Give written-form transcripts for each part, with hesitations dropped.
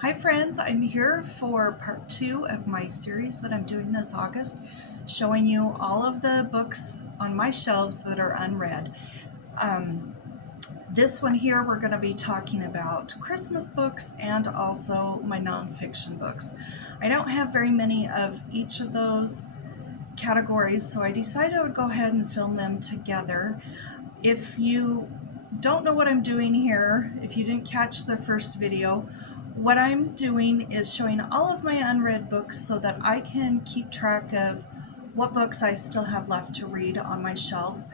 Hi friends, I'm here for part 2 of my series that I'm doing this August, showing you all of the books on my shelves that are unread. This one here we're going to be talking about Christmas books and also my nonfiction books. I don't have very many of each of those categories, so I decided I would go ahead and film them together. If you don't know what I'm doing here, if you didn't catch the first video, what I'm doing is showing all of my unread books so that I can keep track of what books I still have left to read on my shelves.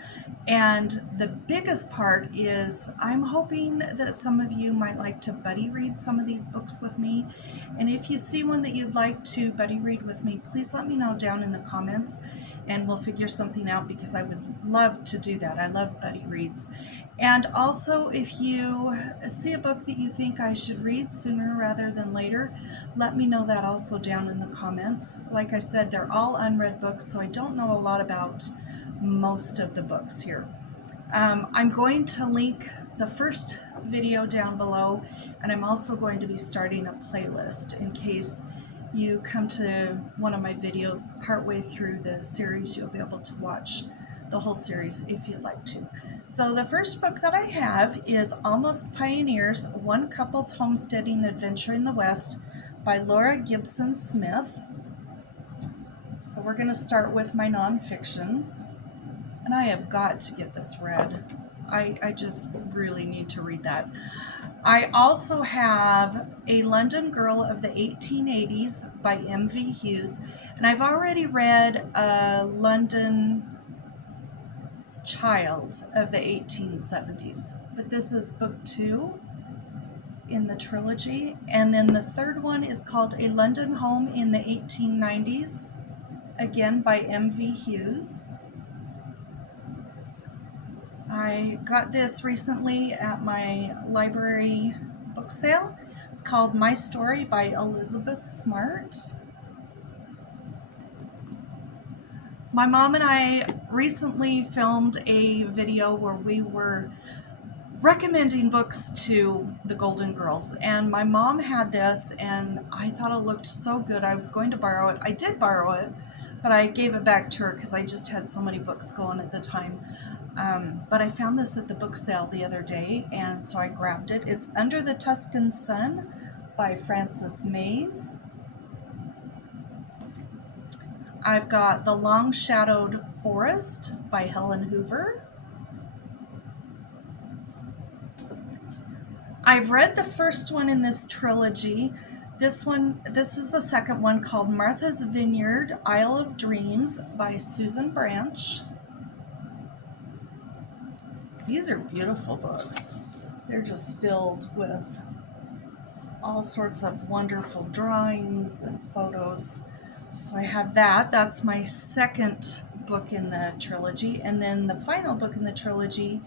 And the biggest part is I'm hoping that some of you might like to buddy read some of these books with me. And if you see one that you'd like to buddy read with me, please let me know down in the comments and we'll figure something out, because I would love to do that. I love buddy reads. And also, if you see a book that you think I should read sooner rather than later, let me know that also down in the comments. Like I said, they're all unread books, so I don't know a lot about most of the books here. I'm going to link the first video down below, and I'm also going to be starting a playlist in case you come to one of my videos partway through the series. You'll be able to watch the whole series if you'd like to. So the first book that I have is Almost Pioneers, One Couple's Homesteading Adventure in the West by Laura Gibson Smith. So we're going to start with my nonfictions. And I have got to get this read. I just really need to read that. I also have A London Girl of the 1880s by M.V. Hughes. And I've already read A London Child of the 1870s. But this is book 2 in the trilogy. And then the third one is called A London Home in the 1890s, again by M.V. Hughes. I got this recently at my library book sale. It's called My Story by Elizabeth Smart. My mom and I recently filmed a video where we were recommending books to the Golden Girls, and my mom had this and I thought it looked so good. I was going to borrow it. I did borrow it, but I gave it back to her because I just had so many books going at the time. But I found this at the book sale the other day, and so I grabbed it. It's Under the Tuscan Sun by Frances Mays. I've got The Long Shadowed Forest by Helen Hoover. I've read the first one in this trilogy. This is the second one, called Martha's Vineyard, Isle of Dreams by Susan Branch. These are beautiful books. They're just filled with all sorts of wonderful drawings and photos. So I have that. That's my second book in the trilogy. And then the final book in the trilogy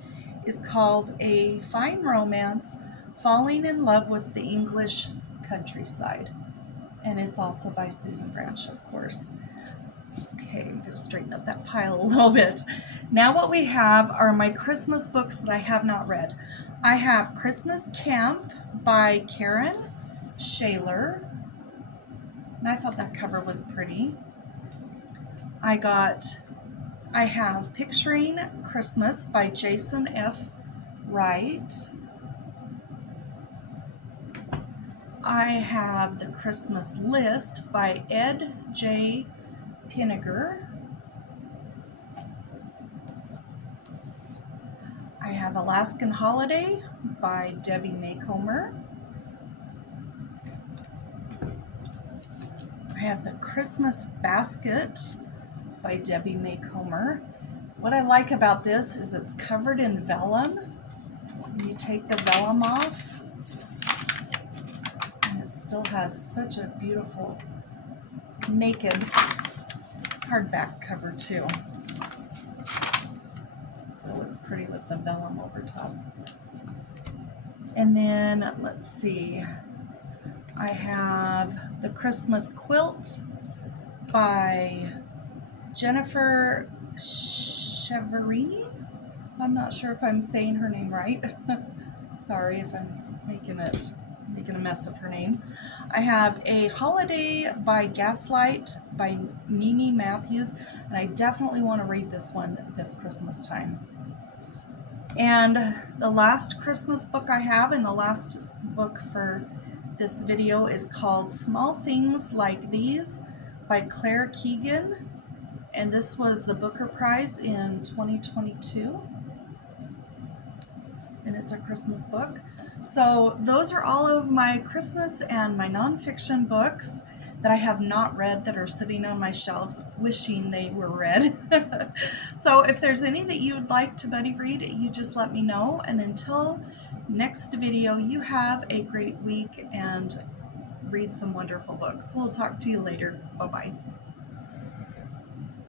is called A Fine Romance, Falling in Love with the English Countryside. And it's also by Susan Branch, of course. Okay, I'm going to straighten up that pile a little bit. Now what we have are my Christmas books that I have not read. I have Christmas Camp by Karen Shaler. And I thought that cover was pretty. I have Picturing Christmas by Jason F. Wright. I have The Christmas List by Ed J. Pinniger. I have Alaskan Holiday by Debbie Maycomer. I have The Christmas Basket by Debbie Maycomer. What I like about this is it's covered in vellum. You take the vellum off, and it still has such a beautiful naked hardback cover too. It looks pretty with the vellum over top. And then let's see, I have The Christmas Quilt by Jennifer Cheverini. I'm not sure if I'm saying her name right. Sorry if I'm making it making a mess of her name. I have A Holiday by Gaslight by Mimi Matthews, and I definitely want to read this one this Christmas time. And the last Christmas book I have, and the last book for this video, is called Small Things Like These by Claire Keegan, and this was the Booker Prize in 2022, and it's a Christmas book. So those are all of my Christmas and my nonfiction books that I have not read that are sitting on my shelves wishing they were read. So if there's any that you would like to buddy read, you just let me know. And until next video, you have a great week and read some wonderful books. We'll talk to you later. Bye-bye.